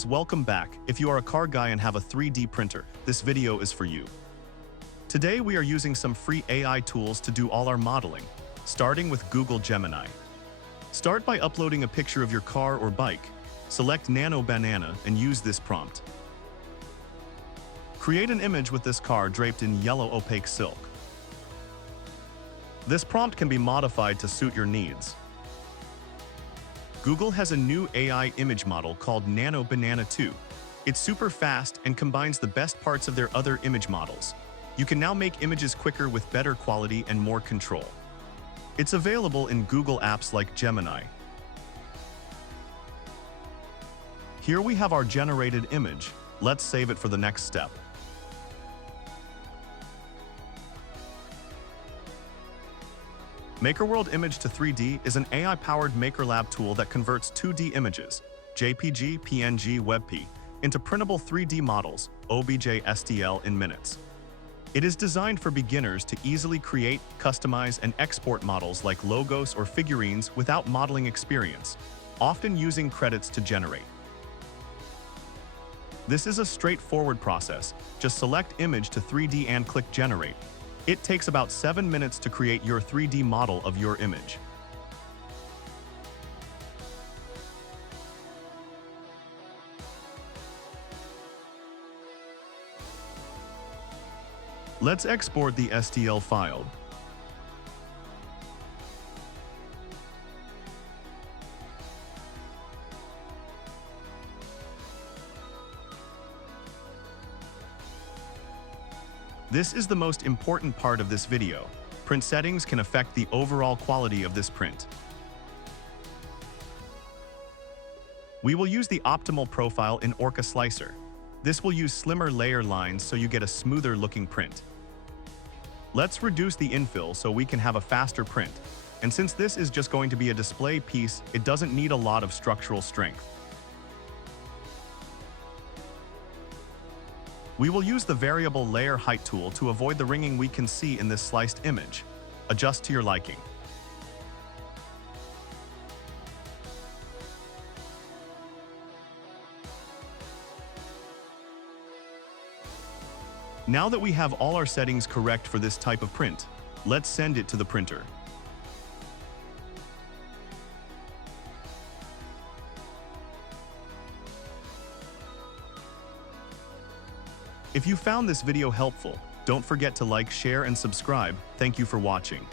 friends, welcome back. If you are a car guy and have a 3D printer, this video is for you. Today we are using some free AI tools to do all our modeling, starting with Google Gemini. Start by uploading a picture of your car or bike. Select Nano Banana and use this prompt. Create an image with this car draped in yellow opaque silk. This prompt can be modified to suit your needs. Google has a new AI image model called Nano Banana 2. It's super fast and combines the best parts of their other image models. You can now make images quicker with better quality and more control. It's available in Google apps like Gemini. Here we have our generated image. Let's save it for the next step. MakerWorld Image to 3D is an AI-powered MakerLab tool that converts 2D images, JPG, PNG, WebP, into printable 3D models, OBJ STL, in minutes. It is designed for beginners to easily create, customize, and export models like logos or figurines without modeling experience, often using credits to generate. This is a straightforward process. Just select Image to 3D and click Generate. It takes about 7 minutes to create your 3D model of your image. Let's export the STL file. This is the most important part of this video. Print settings can affect the overall quality of this print. We will use the optimal profile in Orca Slicer. This will use slimmer layer lines so you get a smoother looking print. Let's reduce the infill so we can have a faster print. And since this is just going to be a display piece, it doesn't need a lot of structural strength. We will use the variable layer height tool to avoid the ringing we can see in this sliced image. Adjust to your liking. Now that we have all our settings correct for this type of print, let's send it to the printer. If you found this video helpful, don't forget to like, share, and subscribe. Thank you for watching.